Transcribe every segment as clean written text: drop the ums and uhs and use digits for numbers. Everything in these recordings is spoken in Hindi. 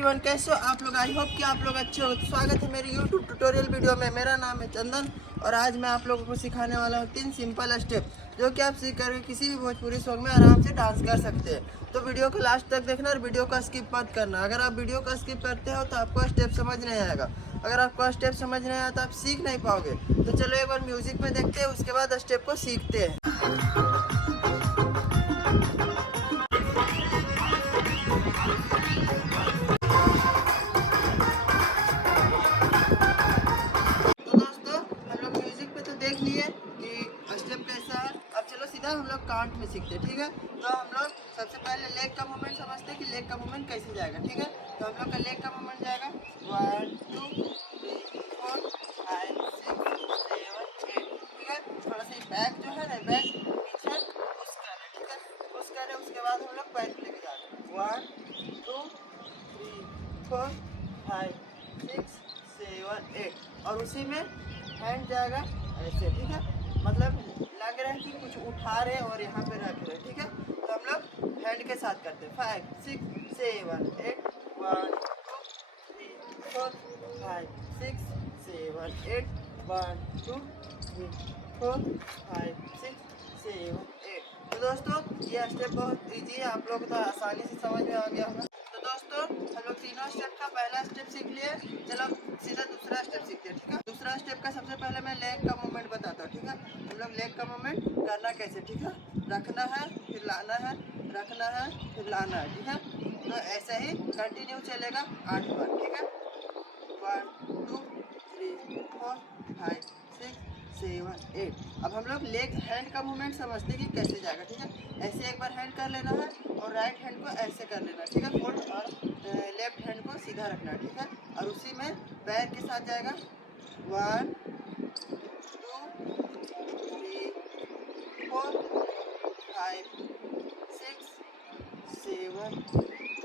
एवरीवन, कैसे हो आप लोग। आई होप कि आप लोग अच्छे हो। तो स्वागत है मेरी यूट्यूब ट्यूटोरियल वीडियो में। मेरा नाम है चंदन और आज मैं आप लोगों को सिखाने वाला हूँ 3 सिंपल स्टेप जो कि आप सीख कर किसी भी भोजपुरी सॉन्ग में आराम से डांस कर सकते हैं। तो वीडियो को लास्ट तक देखना और वीडियो को स्किप मत करना। अगर आप वीडियो को स्किप करते हो तो आपको स्टेप समझ नहीं आएगा। अगर आपको स्टेप समझ नहीं आया तो आप सीख नहीं पाओगे। तो चलो एक बार म्यूजिक में देखते हैं, उसके बाद स्टेप को सीखते हैं। देख लिए कि स्टेप कैसा है। अब चलो सीधा हम लोग काउंट में सीखते हैं, ठीक है। तो हम लोग सबसे पहले लेग का मूवमेंट समझते हैं कि लेग का मूवमेंट कैसे जाएगा, ठीक है। तो हम लोग का लेग का मूवमेंट जाएगा 1 2 3 4 5 6 7 8, ठीक है। थोड़ा सा बैक जो है ना, बैक पीछे पुश कर रहे, ठीक है, पुश कर रहे। उसके बाद हम लोग पैर लेके जा रहे हैं 1 2 3 4 5 6 7 8 और उसी में हैंड जाएगा ऐसे, ठीक है। मतलब लग रहा है कि कुछ उठा रहे और यहाँ पे रख रहे, ठीक है। तो हम लोग हैंड के साथ करते हैं 5 6 7 8 1 2 3 4 5 6 7 8 1 2 3 4 5 6 7 8। तो दोस्तों ये स्टेप बहुत इजी है, आप लोग तो आसानी से समझ में आ गया होगा। तो दोस्तों हम लोग तीनों स्टेप का पहला स्टेप सीख लिए। चलो सीधा दूसरा स्टेप सीखते हैं, ठीक है। दूसरा स्टेप का सबसे पहले मैं लेग का मूवमेंट बताता हूँ, ठीक है। हम लोग लेग का मूवमेंट करना कैसे, ठीक है। रखना है फिर लाना है, रखना है फिर लाना है, ठीक है। तो ऐसे ही कंटिन्यू चलेगा 8 बार, ठीक है। 1 2 3 4 5 6 7 8। अब हम लोग लेग हैंड का मूवमेंट समझते हैं कि कैसे जाएगा, ठीक है। ऐसे एक बार हैंड कर लेना है और राइट हैंड को ऐसे कर लेना, ठीक है। फोल्ड और लेफ्ट हैंड को सीधा रखना, ठीक है। और उसी में पैर के साथ जाएगा 1 2 3 4 5 6 7 8,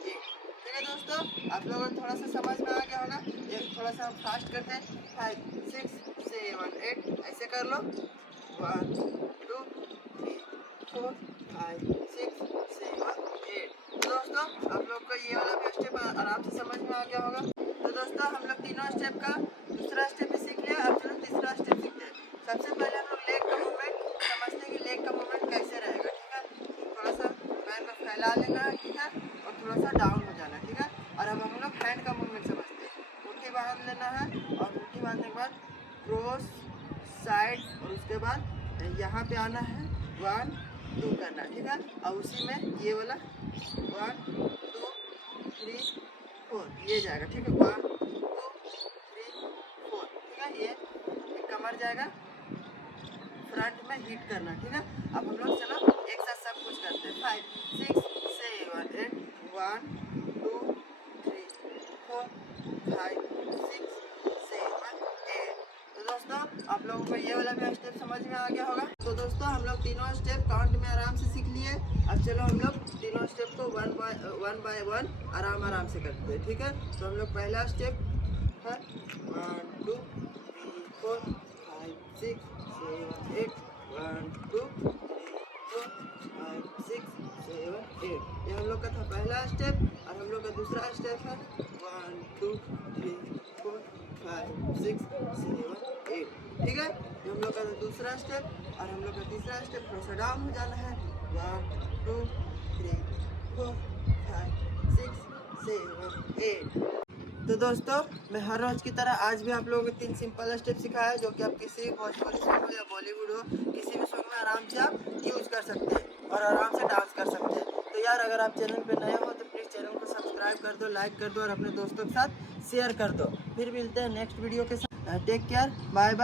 ठीक है। दोस्तों आप लोगों को थोड़ा सा समझ में आ गया होगा। ये थोड़ा सा हम फास्ट करते हैं 5 6 7 8 ऐसे कर लो 1 2 3 4 5 6 7 8। तो दोस्तों आप लोग को ये वाला भी स्टेप आराम से समझ में आ गया होगा। तो दोस्तों हम लोग तीनों स्टेप का दूसरा स्टेप भी सीख लिया। अब चलो तीसरा स्टेप सीखते हैं। सबसे पहले हम लोग लेग का मूवमेंट समझते हैं कि लेग का मूवमेंट कैसे रहेगा, ठीक है। थोड़ा सा पैर को फैला लेना है, ठीक है, और थोड़ा सा डाउन हो जाना है, ठीक है। और अब हम लोग हैंड का मूवमेंट समझते हैं। मुट्ठी बांध लेना है और मुट्ठी बांधने के बाद क्रॉस साइड और उसके बाद यहाँ पे आना है 1 2 करना, ठीक है। और उसी में ये वाला 1 2 3 4 ये जाएगा, ठीक है। 1 2 3 4, ठीक है। ये कमर जाएगा फ्रंट में हिट करना, ठीक है। अब हम लोग चलो एक साथ सब कुछ करते हैं 5 6 7 8 1 2 3 4 5 6 7 8। तो दोस्तों आप लोगों को ये वाला भी स्टेप समझ में आ गया होगा। तो दोस्तों हम लोग तीनों स्टेप काउंट में आराम से सीख लिए। अब चलो हम लोग तीनों स्टेप को वन बाय वन आराम से करते हैं, ठीक है। तो हम लोग पहला स्टेप है 1 2 3 4 5 6 7 8 1 2 3 4 5 6 7 8। ये हम लोग का था पहला स्टेप। और हम लोग का दूसरा स्टेप है 1 2 3 4 5 6 7 8, ठीक है। ये हम लोग का दूसरा स्टेप। और हम लोग का तीसरा स्टेप थोड़ा सा डाउन हो जाना है 1 2 3 4 5 6 7 8। तो दोस्तों मैं हर रोज की तरह आज भी आप लोगों को 3 सिंपल स्टेप सिखाया जो कि आप किसी भी भोजपुरी सॉन्ग हो या बॉलीवुड हो, किसी भी सॉन्ग में आराम से आप यूज कर सकते हैं और आराम से डांस कर सकते हैं। तो यार अगर आप चैनल पे नए हो तो प्लीज़ चैनल को सब्सक्राइब कर दो, लाइक कर दो और अपने दोस्तों के साथ शेयर कर दो। फिर मिलते हैं नेक्स्ट वीडियो के साथ। Take care, bye bye.